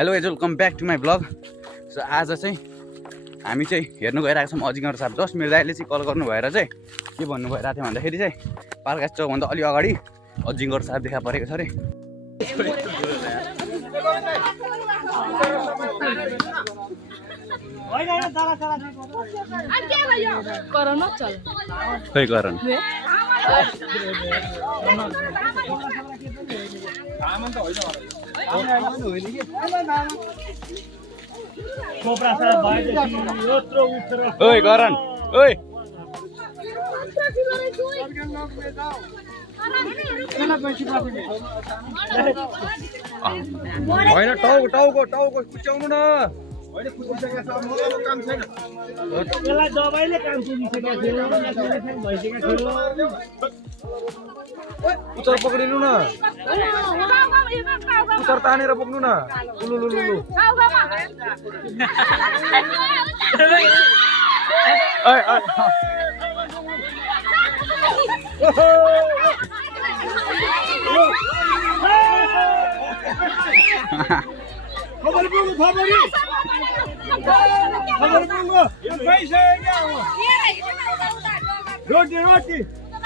Hello guys welcome back to my blog. So आज चाहिँ हामी चाहिँ हेर्नु गइरहेको छौँ अजिङ्गर साहब। जस्ट मेरो दाइले चाहिँ कल गर्नु भएर चाहिँ के भन्नु भइरहेको थियो भन्दाखेरि चाहिँ पार्क चौकभन्दा अलि अगाडि अजिङ्गर साहब देखा परेको छ अरे। खै करण ओइ करण ओइ होइन टाउको कुच्याउनु न। उचार पक्रिनु न, उचार तानेर बोक्नु न।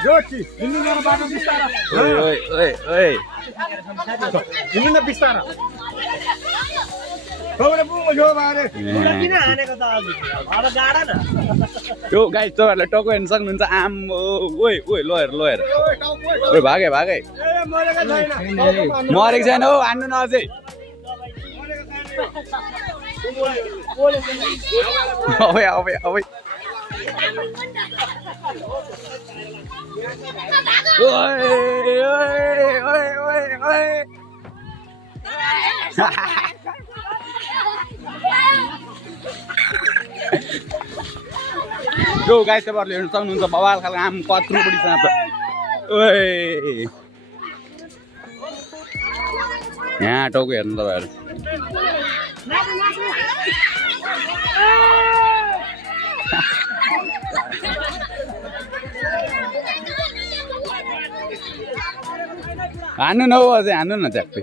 रोटी हिँड्नु न बाटो बिस्तारा। हिँड्नु न बिस्तारा। यो गाइस तपाईँहरूले टाउको हेर्न सक्नुहुन्छ। आम्बो ओइ ओइ लो हेर ओइ भागे मरेको छैन हौ, हान्नु न अझै। अब यो गाइस तपाईँहरूले हेर्न सक्नुहुन्छ बवाल खालको आम कत्रो बढी छ त। ओइ यहाँ टाउको हेर्नु तपाईँहरू। हान्नु न हौ अझै, हान्नु न ट्याक्कै।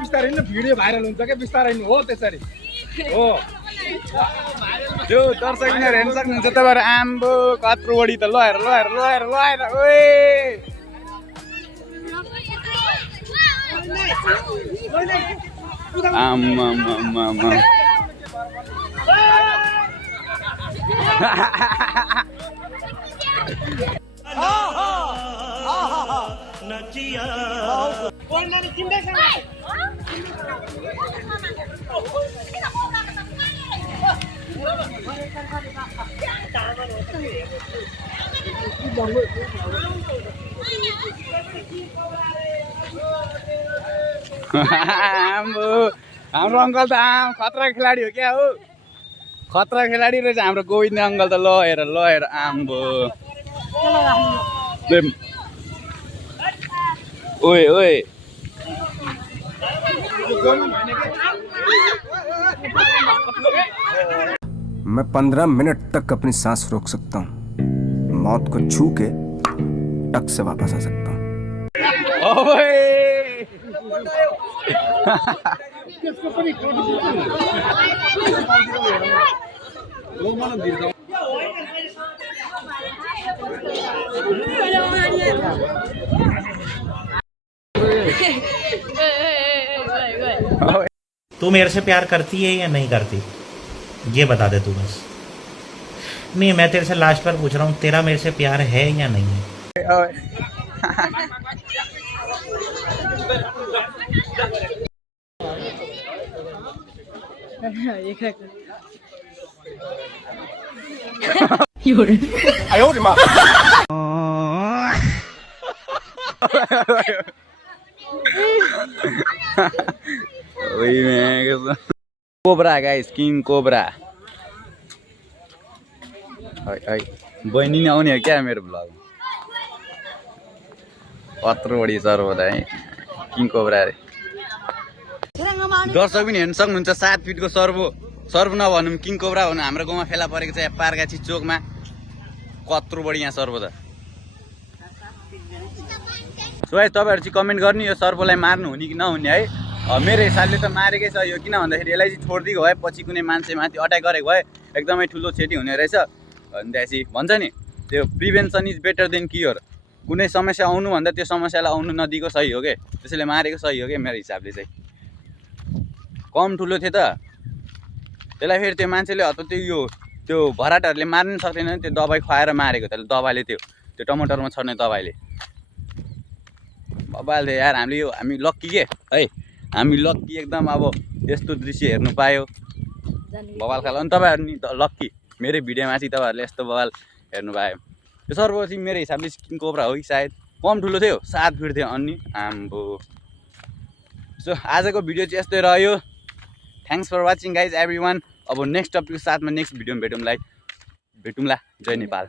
बिस्तारै हिँड्नु, भिडियो भाइरल हुन्छ क्या। बिस्तारै हिँड्नु हो, त्यसरी हो। त्यो दर्शकले हेर्न सक्नुहुन्छ तपाईँहरू। आम्बो कत्रो बढी त। ल हेर आम्मा हाम्रो अङ्कल त खतरा खेलाडी हो क्या हो। खतरा खेलाडी रहेछ हाम्रो गोविन्द अङ्कल त। ल हेर आम्बो ओए मैं 15 मिनट तक अपनी सांस रोक सकता हूँ। मौत को छू के टक से वापस आ सकता हूँ। तू मेरे से प्यार करती है या नहीं करती, ये बता दे तू बस। नहीं, मैं तेरे से लास्ट बार पूछ रहा हूँ, तेरा मेरे से प्यार है या नहीं है?哎呦我的妈！ कोब्रा गाइस, किङ कोब्रा। बहिनी नै आउने हो क्या मेरो ब्लग। कत्रो बढी सर्वदा है किङ कोब्रा अरे। दर्शक पनि हेर्न सक्नुहुन्छ 7 फिटको सर्व नभनौँ किङ कोब्रा भनौँ हाम्रो गाउँमा फेला परेको छ यहाँ पार्गाछी चोकमा। कत्रो बढी यहाँ सर्व त। सो है तपाईँहरू चाहिँ कमेन्ट गर्ने यो सर्वलाई मार्नु हुने कि नहुने है। मेरो हिसाबले त मारेकै छ यो, किन भन्दाखेरि यसलाई चाहिँ छोडिदिएको भए पछि कुनै मान्छे माथि अट्याक गरेको भए एकदमै ठुलो क्षति हुने रहेछ। अनि त्यसपछि भन्छ नि त्यो prevention is better than cure. कुनै समस्या आउनुभन्दा त्यो समस्यालाई आउनु नदिएको सही हो क्या, त्यसैले मारेको सही हो क्या मेरो हिसाबले चाहिँ। कम ठुलो थियो त त्यसलाई फेरि त्यो मान्छेले अथवा त्यो भराटहरूले मार्नु सक्दैन, त्यो दबाई खुवाएर मारेको त्यसले दबाईले त्यो टमाटरमा छर्ने दबाईले। बबाल थियो यार, हामी लक्की के है, हामी लक्की एकदम। अब यस्तो दृश्य हेर्नु पायो बबाल खाल। अनि तपाईँहरू नि लक्की, मेरै भिडियोमा चाहिँ तपाईँहरूले यस्तो बबाल हेर्नु पायो। यो सर्व चाहिँ मेरो हिसाबले किङ कोब्रा हो कि सायद, कम ठुलो थियो 7 फिट थियो अनि आम्बो। सो आजको भिडियो चाहिँ यस्तै रह्यो। Thanks for watching guys everyone. अब नेक्स्ट टपिकको साथमा नेक्स्ट भिडियोमा भेटौँला। जय नेपाल।